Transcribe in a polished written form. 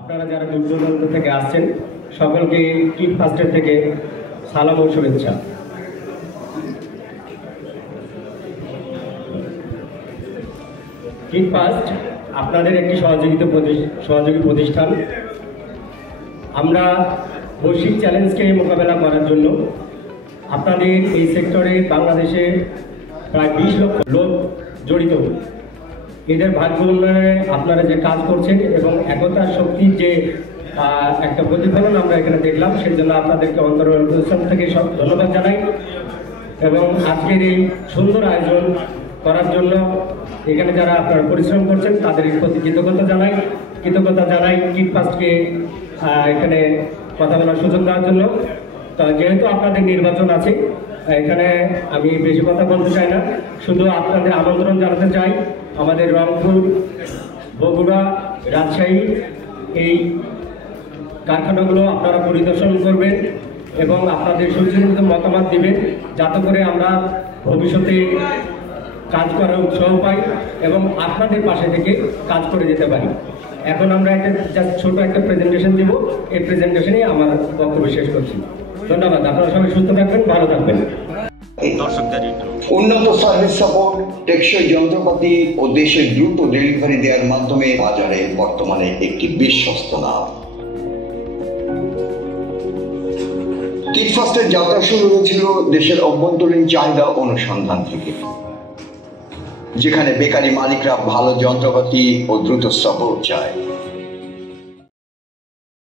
আপনারা যারা দূর দূরান্ত থেকে আসছেন সকলকে কিট ফার্স্টের থেকে সালাম ও শুভেচ্ছা। কিট ফার্স্ট আপনাদের একটি সহযোগী প্রতিষ্ঠান। আমরা বৈশ্বিক চ্যালেঞ্জকে মোকাবেলা করার জন্য আপনাদের এই সেক্টরে বাংলাদেশে প্রায় 20 লক্ষ লোক জড়িত। এদের ভাগ্য উন্নয়নে আপনারা যে কাজ করছেন এবং একতার শক্তির যে একটা প্রতিফলন আমরা এখানে দেখলাম, সেই জন্য আপনাদেরকে অন্তরস্থল থেকে সব ধন্যবাদ জানাই। এবং আজকের এই সুন্দর আয়োজন করার জন্য এখানে যারা আপনারা পরিশ্রম করছেন তাদের প্রতি কৃতজ্ঞতা জানাই কিট ফার্স্টকে এখানে কথা বলার সুযোগ দেওয়ার জন্য। তো যেহেতু আপনাদের নির্বাচন আছে, এখানে আমি বেশি কথা বলতে চাই না, শুধু আপনাদের আমন্ত্রণ জানাতে চাই আমাদের রংপুর, বগুড়া, রাজশাহী এই কারখানাগুলো আপনারা পরিদর্শন করবেন এবং আপনাদের সুচিন্তিত মতামত দিবেন, যাতে করে আমরা ভবিষ্যতে কাজ করার উৎসাহ পাই এবং আপনাদের পাশে থেকে কাজ করে যেতে পারি। এখন আমরা একটা ছোট একটা প্রেজেন্টেশন দেব, এই প্রেজেন্টেশনে আমার বক্তব্য শেষ করছি। ধন্যবাদ। আপনারা সবাই সুস্থ থাকবেন, ভালো থাকবেন। উন্নত সার্ভিস সাপোর্ট, টেকসই যন্ত্রপাতি ও দেশের দ্রুত ডেলিভারি দেওয়ার মাধ্যমে বাজারে বর্তমানে একটি বিশ্বস্ত নাম। কিট ফার্স্টের যাত্রা শুরু হয়েছিল দেশের অভ্যন্তরীণ চাহিদা অনুসন্ধান থেকে, যেখানে বেকারি মালিকরা ভালো যন্ত্রপাতি ও দ্রুত সাপোর্ট চায়।